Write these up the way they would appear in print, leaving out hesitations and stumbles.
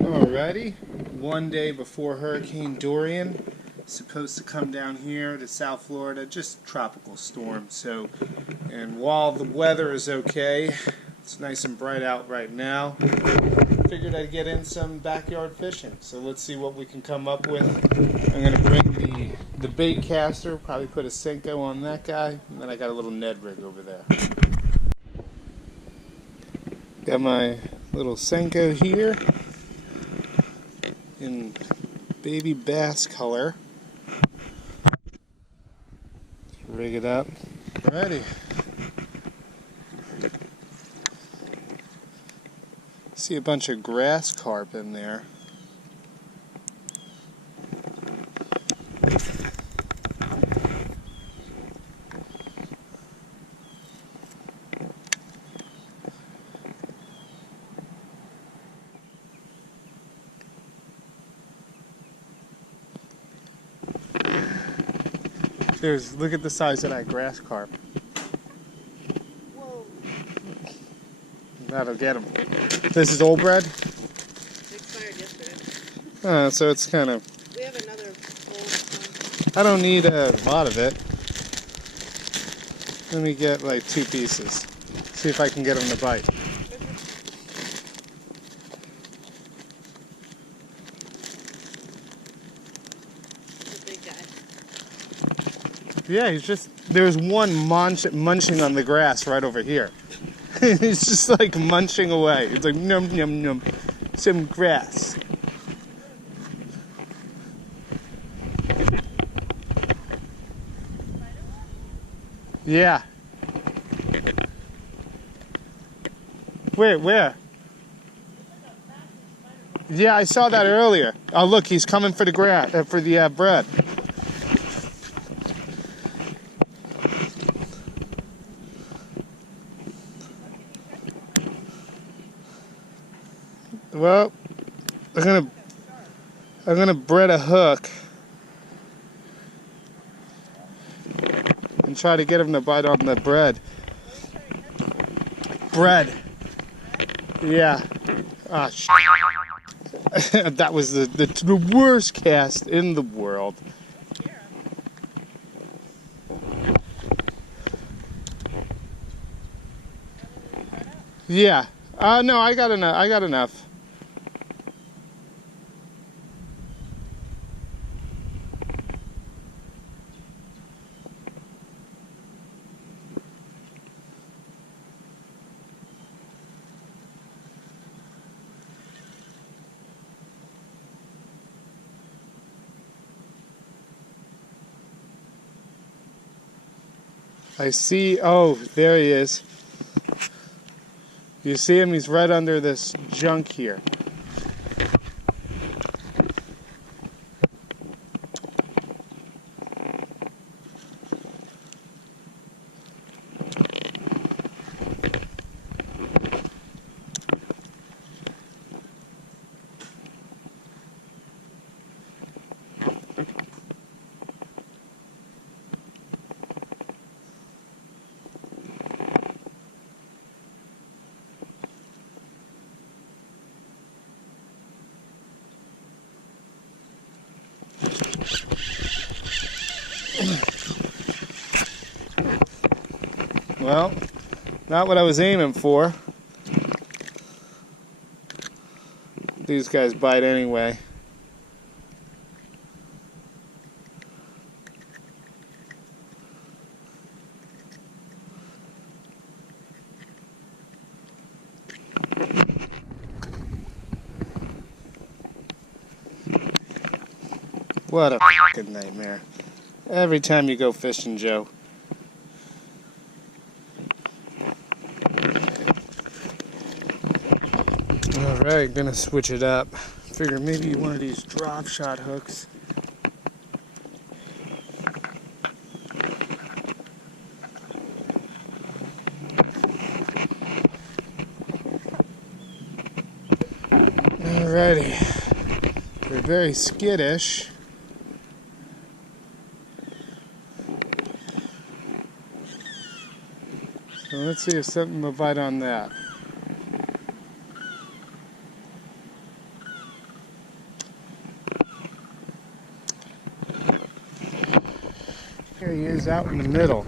Alrighty, one day before Hurricane Dorian, supposed to come down here to South Florida, just tropical storm. So, and while the weather is okay, it's nice and bright out right now, figured I'd get in some backyard fishing. So let's see what we can come up with. I'm going to bring the bait caster, probably put a Senko on that guy, and then I got a little Ned rig over there. Got my little Senko here in baby bass color. Let's rig it up. Alrighty. See a bunch of grass carp in there. Look at the size of that grass carp. Whoa. That'll get him. This is old bread? Expired yesterday. So it's kind of... We have another old one. I don't need a lot of it. Let me get like 2 pieces. See if I can get him to bite. Yeah, there's one munching on the grass right over here. He's just like munching away. It's like num num num, some grass. Yeah. Where? Yeah, I saw that earlier. Oh, look, he's coming for the bread. Well, I'm gonna bread a hook and try to get him to bite on the bread. Bread. Yeah. Ah, that was the worst cast in the world. Yeah. No, I got enough. I see, oh, there he is. You see him? He's right under this junk here. Well, not what I was aiming for. These guys bite anyway. What a fucking nightmare. Every time you go fishing, Joe. Alright, gonna switch it up. Figure maybe one of these drop shot hooks. Alrighty. They're very skittish. So let's see if something will bite on that. He's out in the middle.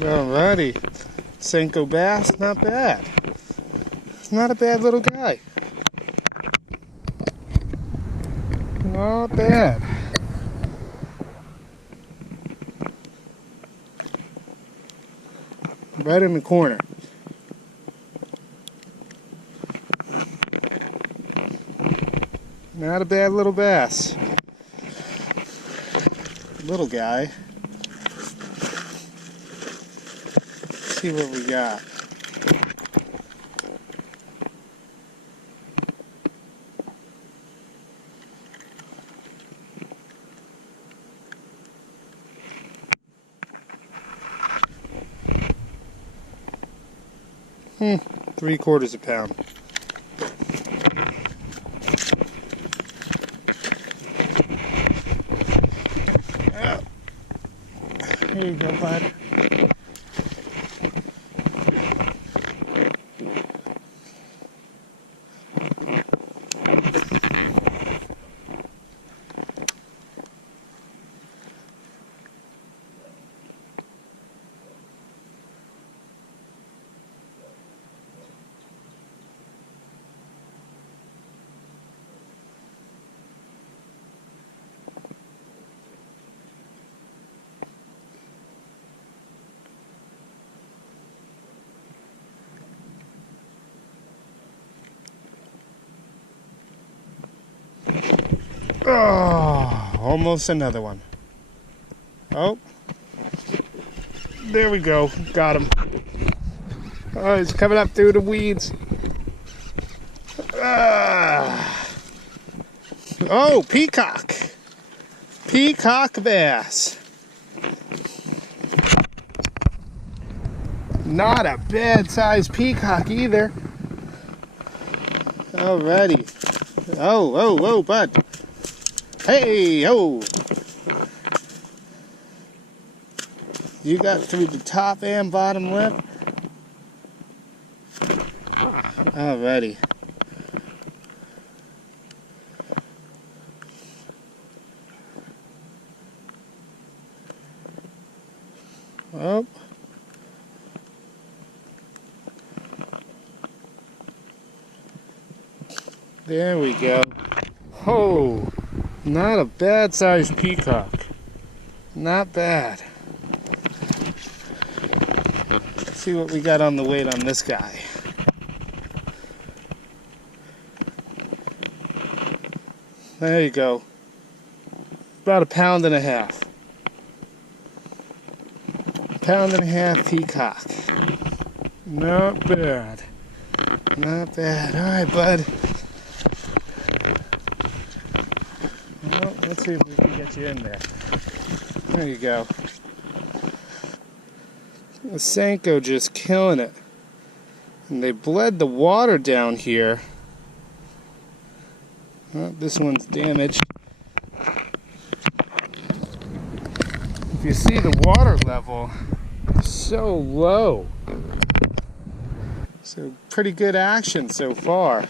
Alrighty, Senko bass, not bad. Not a bad little guy. Not bad. Right in the corner. Not a bad little bass. Little guy. See what we got. Three-quarters a pound. Here you go, bud. Oh, almost another one. Oh, there we go. Got him. Oh, he's coming up through the weeds. Oh, peacock. Peacock bass. Not a bad sized peacock either. Alrighty. Oh, bud. Hey, oh! You got through the top and bottom lip? Alrighty. Oh. There we go. Oh! Not a bad sized peacock. Not bad. Let's see what we got on the weight on this guy. There you go. About 1.5 pounds. 1.5 pound peacock. Not bad. Not bad. Alright, bud. Well, let's see if we can get you in there. There you go. The Senko just killing it. And they bled the water down here. Well, this one's damaged. If you see the water level, so low. So pretty good action so far.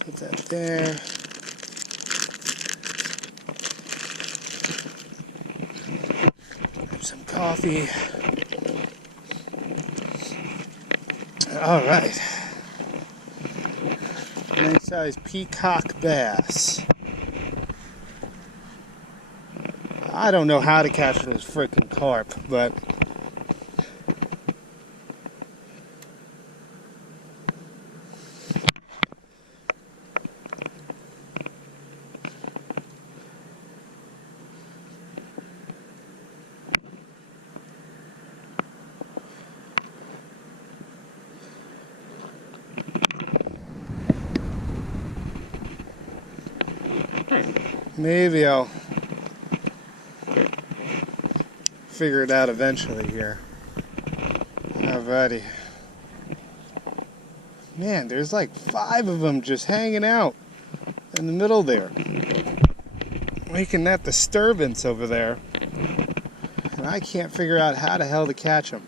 Put that there. grab some coffee. All right. Nice size peacock bass. I don't know how to catch those frickin' carp, but maybe I'll figure it out eventually here. Alrighty. Man, there's like 5 of them just hanging out in the middle there, making that disturbance over there, and I can't figure out how the hell to catch them.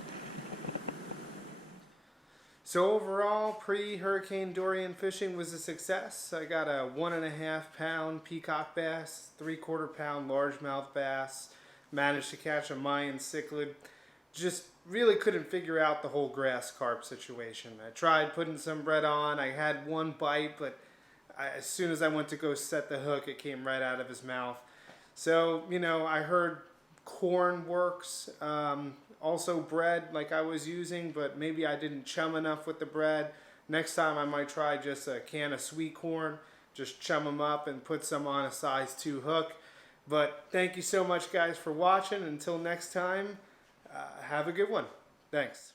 So overall, pre-Hurricane Dorian fishing was a success. I got a 1.5 pound peacock bass, 3/4 pound largemouth bass, managed to catch a Mayan cichlid. Just really couldn't figure out the whole grass carp situation. I tried putting some bread on. I had one bite, but as soon as I went to go set the hook, it came right out of his mouth. So, you know, I heard corn works, also bread like I was using, but maybe I didn't chum enough with the bread. Next time I might try just a can of sweet corn, just chum them up and put some on a size 2 hook. But thank you so much, guys, for watching. Until next time, have a good one. Thanks.